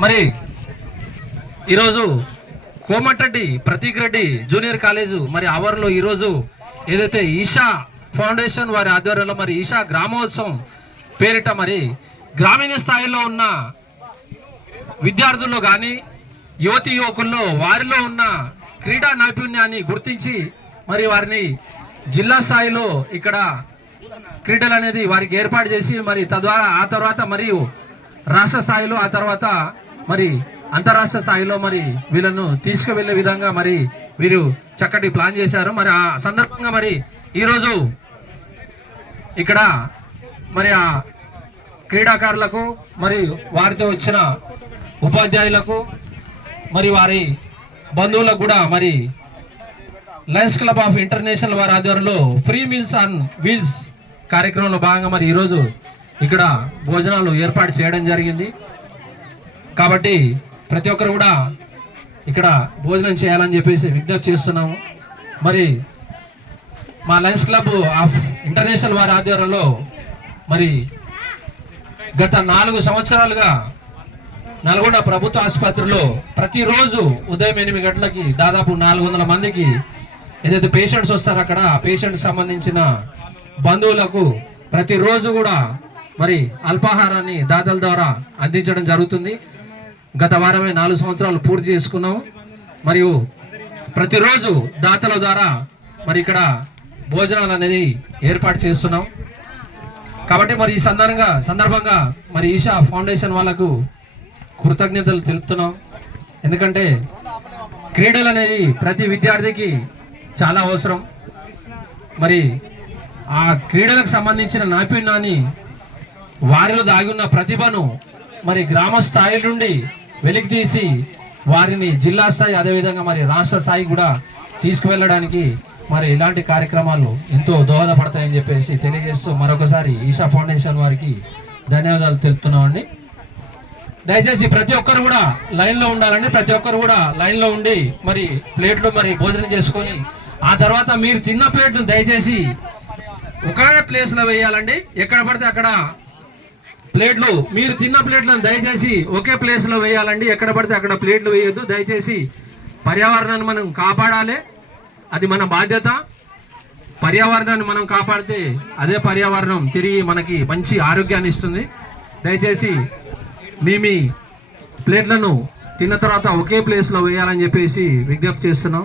మరి ఈరోజు Komatireddy Prateek Reddy junior college మరి ఆవరణలో ఈరోజు ఏదైతే ఈషా ఫౌండేషన్ వారి ఆధ్వర్యంలో మరి ఈషా గ్రామోత్సవం పేరిట మరి గ్రామీణ స్థాయిలో ఉన్న విద్యార్థుల్లో కానీ యువతి యువకుల్లో వారిలో ఉన్న క్రీడా నైపుణ్యాన్ని గుర్తించి మరి వారిని జిల్లా స్థాయిలో ఇక్కడ క్రీడలు అనేది వారికి ఏర్పాటు చేసి మరి తద్వారా ఆ తర్వాత మరియు రాష్ట్ర స్థాయిలో ఆ తర్వాత మరి అంతరాష్ట్ర స్థాయిలో మరి వీళ్ళను తీసుకువెళ్ళే విధంగా మరి వీరు చక్కటి ప్లాన్ చేశారు. మరి ఆ సందర్భంగా మరి ఈరోజు ఇక్కడ మరి ఆ క్రీడాకారులకు మరి వారితో వచ్చిన ఉపాధ్యాయులకు మరి వారి బంధువులకు కూడా మరి లయన్స్ క్లబ్ ఆఫ్ ఇంటర్నేషనల్ వారి ఆధ్వర్యంలో ఫ్రీ మీల్స్ ఆన్ వీల్స్ కార్యక్రమంలో భాగంగా మరి ఈరోజు ఇక్కడ భోజనాలు ఏర్పాటు చేయడం జరిగింది. కాబట్టి ప్రతి ఒక్కరు కూడా ఇక్కడ భోజనం చేయాలని చెప్పేసి విజ్ఞప్తి చేస్తున్నాము. మరి మా లయన్స్ క్లబ్ ఆఫ్ ఇంటర్నేషనల్ వారి ఆధ్వర్యంలో మరి గత 4 సంవత్సరాలుగా నల్గొండ ప్రభుత్వ ఆసుపత్రిలో ప్రతిరోజు ఉదయం 8 గంటలకి దాదాపు 400 మందికి ఏదైతే పేషెంట్స్ వస్తారో అక్కడ ఆ పేషెంట్కి సంబంధించిన బంధువులకు ప్రతిరోజు కూడా మరి అల్పాహారాన్ని దాతల ద్వారా అందించడం జరుగుతుంది. గత వారమే 4 సంవత్సరాలు పూర్తి చేసుకున్నాము. మరియు ప్రతిరోజు దాతల ద్వారా మరి ఇక్కడ భోజనాలు అనేది ఏర్పాటు చేస్తున్నాం. కాబట్టి మరి ఈ సందర్భంగా మరి ఈషా ఫౌండేషన్ వాళ్ళకు కృతజ్ఞతలు తెలుపుతున్నాం. ఎందుకంటే క్రీడలు అనేది ప్రతి విద్యార్థికి చాలా అవసరం. మరి ఆ క్రీడలకు సంబంధించిన నైపుణ్యాన్ని వారిలో దాగి ఉన్న ప్రతిభను మరి గ్రామ స్థాయి నుండి వెలికి తీసి వారిని జిల్లా స్థాయి అదేవిధంగా మరి రాష్ట్ర స్థాయి కూడా తీసుకువెళ్ళడానికి మరి ఇలాంటి కార్యక్రమాలు ఎంతో దోహదపడతాయని చెప్పేసి తెలియజేస్తూ మరొకసారి ఈషా ఫౌండేషన్ వారికి ధన్యవాదాలు తెలుపుతున్నామండి. దయచేసి ప్రతి ఒక్కరు కూడా లైన్లో ఉండాలండి. ప్రతి ఒక్కరు కూడా లైన్లో ఉండి మరి ప్లేట్లో మరి భోజనం చేసుకొని ఆ తర్వాత మీరు తిన్న ప్లేట్ను దయచేసి ఒకే ప్లేస్లో వేయాలండి. ఎక్కడ పడితే అక్కడ ప్లేట్లు మీరు తిన్న ప్లేట్లను దయచేసి ఒకే ప్లేస్లో వేయాలండి. ఎక్కడ పడితే అక్కడ ప్లేట్లు వేయొద్దు. దయచేసి పర్యావరణాన్ని మనం కాపాడాలి, అది మన బాధ్యత. పర్యావరణాన్ని మనం కాపాడితే అదే పర్యావరణం తిరిగి మనకి మంచి ఆరోగ్యాన్ని ఇస్తుంది. దయచేసి మీ ప్లేట్లను తిన్న తర్వాత ఒకే ప్లేస్లో వేయాలని చెప్పేసి విజ్ఞప్తి చేస్తున్నాం.